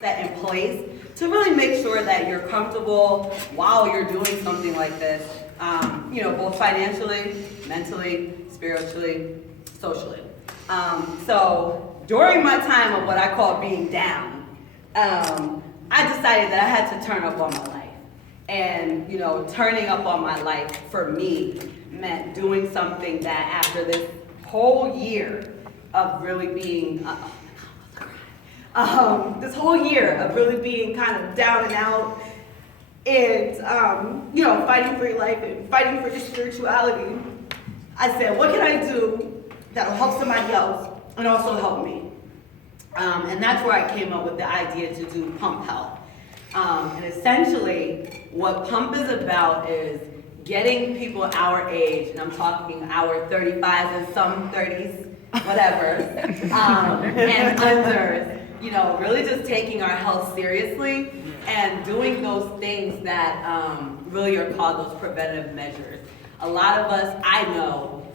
that in place to really make sure that you're comfortable while you're doing something like this, both financially, mentally, spiritually, socially. So during my time of what I call being down, I decided that I had to turn up on my life. And, turning up on my life for me meant doing something that after this whole year of really being, this whole year of really being kind of down and out and, fighting for your life and fighting for your spirituality, I said, what can I do that'll help somebody else and also help me? And that's where I came up with the idea to do Pump Health. And essentially, what Pump is about is getting people our age, and I'm talking our 35s and some 30s, whatever, and unders, really just taking our health seriously and doing those things that really are called those preventative measures. A lot of us, I know,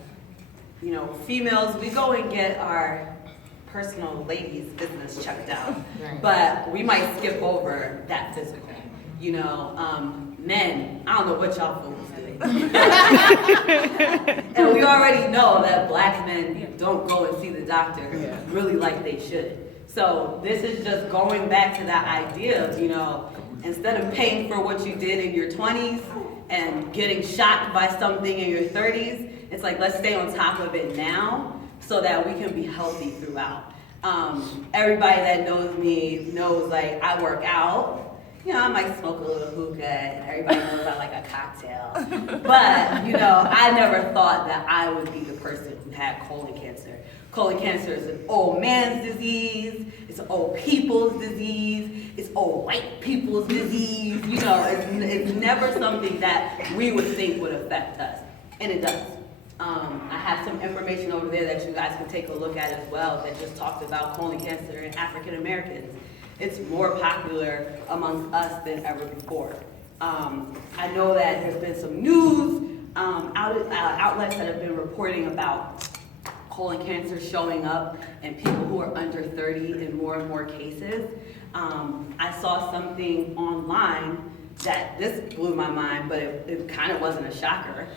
females, we go and get our personal ladies' business checked out, but we might skip over that physical. Men, I don't know what y'all fools do. And we already know that black men don't go and see the doctor really like they should. So this is just going back to that idea of, instead of paying for what you did in your 20s and getting shocked by something in your 30s, it's like, let's stay on top of it now so that we can be healthy throughout. Everybody that knows me knows, I work out. I might smoke a little hookah, and everybody knows I like a cocktail. But, I never thought that I would be the person who had colon cancer. Colon cancer is an old man's disease, it's an old people's disease, it's old white people's disease. It's never something that we would think would affect us, and it does. I have some information over there that you guys can take a look at as well that just talks about colon cancer in African Americans. It's more popular amongst us than ever before. I know that there's been some news outlets that have been reporting about colon cancer showing up in people who are under 30 in more and more cases. I saw something online that this blew my mind, but it kind of wasn't a shocker.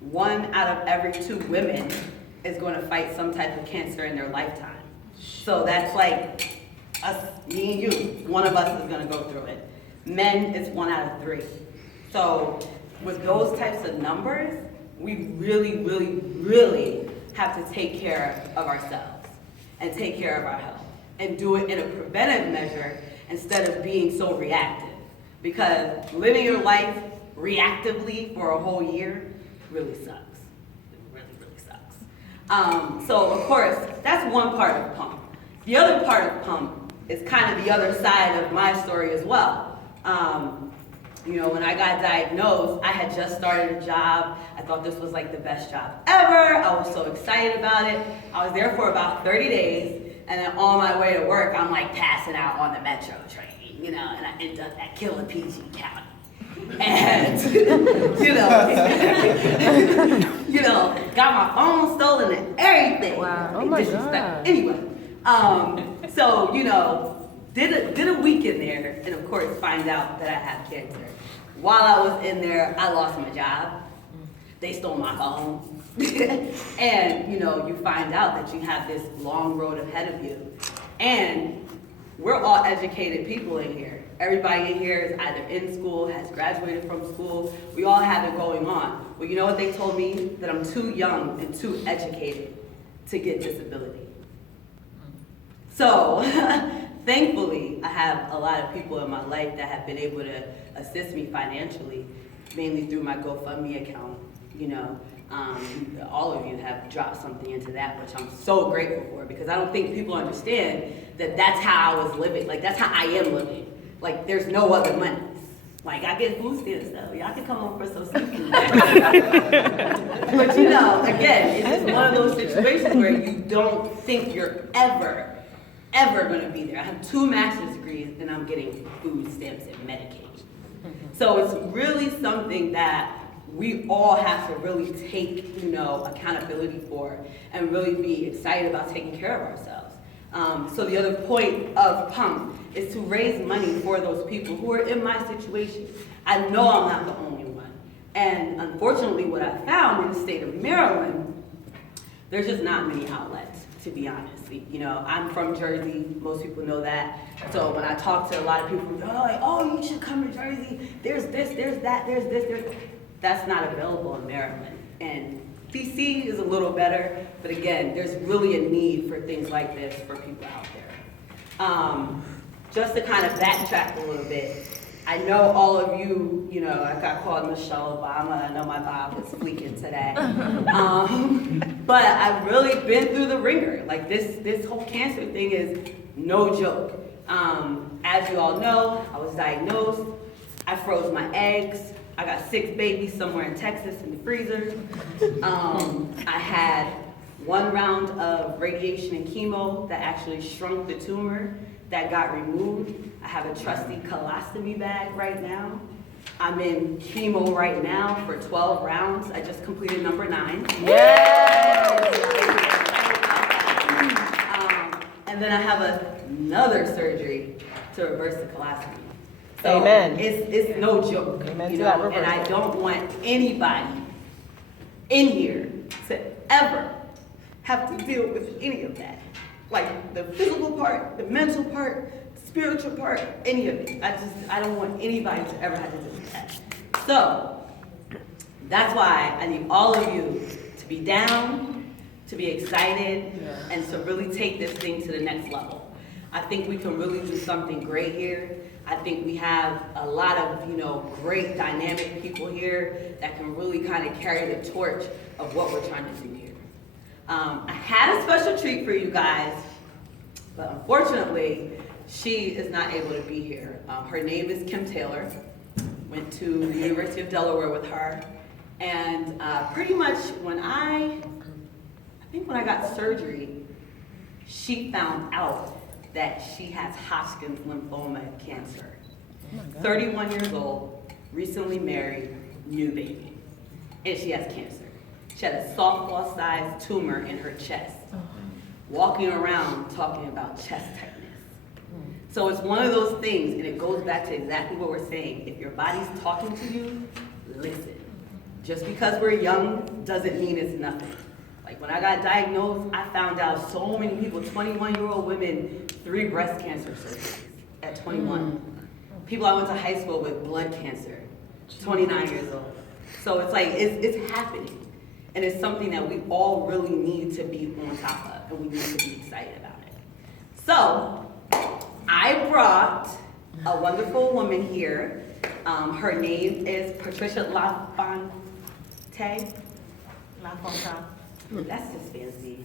1 out of every 2 women is going to fight some type of cancer in their lifetime. So that's like us, me and you, one of us is going to go through it. Men, it's 1 out of 3. So with those types of numbers, we really, really, really have to take care of ourselves and take care of our health and do it in a preventive measure instead of being so reactive. Because living your life reactively for a whole year really sucks. It really, really sucks. So of course, that's one part of Pump. The other part of Pump is kind of the other side of my story as well. When I got diagnosed, I had just started a job. I thought this was like the best job ever. I was so excited about it. I was there for about 30 days, and then on my way to work, I'm like passing out on the metro train, and I end up at Killer PG County. And, got my phone stolen and everything. Wow. Oh my God. Anyway, did a week in there, and of course find out that I have cancer. While I was in there, I lost my job. They stole my phone. And, you find out that you have this long road ahead of you. And we're all educated people in here. Everybody in here is either in school, has graduated from school. We all have it going on. Well, you know what they told me? That I'm too young and too educated to get disability. So, thankfully, I have a lot of people in my life that have been able to assist me financially, mainly through my GoFundMe account. All of you have dropped something into that, which I'm so grateful for, because I don't think people understand that that's how I was living. That's how I am living. There's no other money. I get food stamps though. Y'all can come over for some seafood. But again, it's just one of those situations where you don't think you're ever going to be there. I have 2 master's degrees and I'm getting food stamps and medication. So it's really something that we all have to really take, accountability for and really be excited about taking care of ourselves. So the other point of Pump is to raise money for those people who are in my situation. I know I'm not the only one. And unfortunately, what I found in the state of Maryland, there's just not many outlets, to be honest. You know, I'm from Jersey, most people know that. So when I talk to a lot of people, they're like, oh, you should come to Jersey. There's this, there's that, there's this, there's... That's not available in Maryland. And DC is a little better, but again, there's really a need for things like this for people out there. Just to kind of backtrack a little bit, I know all of you, you know, I got called Michelle Obama. I know my Bob was squeaking today. But I've really been through the ringer. Like this whole cancer thing is no joke. As you all know, I was diagnosed. I froze my eggs. I got 6 babies somewhere in Texas in the freezer. I had 1 round of radiation and chemo that actually shrunk the tumor that got removed. I have a trusty colostomy bag right now. I'm in chemo right now for 12 rounds. I just completed number 9. Yes! And then I have another surgery to reverse the colostomy. So Amen. It's no joke, Amen you to know, that reversal. and I don't want anybody in here to ever have to deal with any of that. Like the physical part, the mental part, the spiritual part, any of it. I don't want anybody to ever have to deal with that. So that's why I need all of you to be down, to be excited, and to really take this thing to the next level. I think we can really do something great here. I think we have a lot of, you know, great dynamic people here that can really kind of carry the torch of what we're trying to do here. I had a special treat for you guys, but unfortunately, she is not able to be here. Her name is Kim Taylor. Went to the University of Delaware with her. And pretty much when I got surgery, she found out that she has Hodgkin's lymphoma cancer. 31 years old, recently married, new baby. And she has cancer. She had a softball-sized tumor in her chest, walking around talking about chest tightness. So it's one of those things, and it goes back to exactly what we're saying. If your body's talking to you, listen. Just because we're young doesn't mean it's nothing. Like when I got diagnosed, I found out so many people, 21-year-old women, 3 breast cancer surgeries at 21. People I went to high school with blood cancer, 29 years old. So it's like, it's happening. And it's something that we all really need to be on top of, and we need to be excited about it. So, I brought a wonderful woman here. Her name is Patricia LaFontaine. That's just fancy.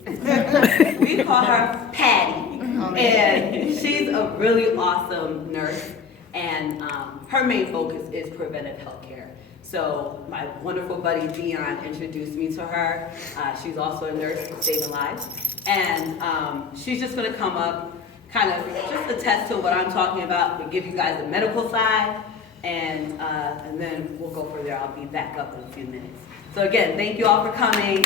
We call her Patty. And she's a really awesome nurse. And her main focus is preventive healthcare. So my wonderful buddy Dion introduced me to her. She's also a nurse saving lives. And she's just gonna come up, kind of just attest to what I'm talking about, but give you guys the medical side. And then we'll go from there. I'll be back up in a few minutes. So again, thank you all for coming.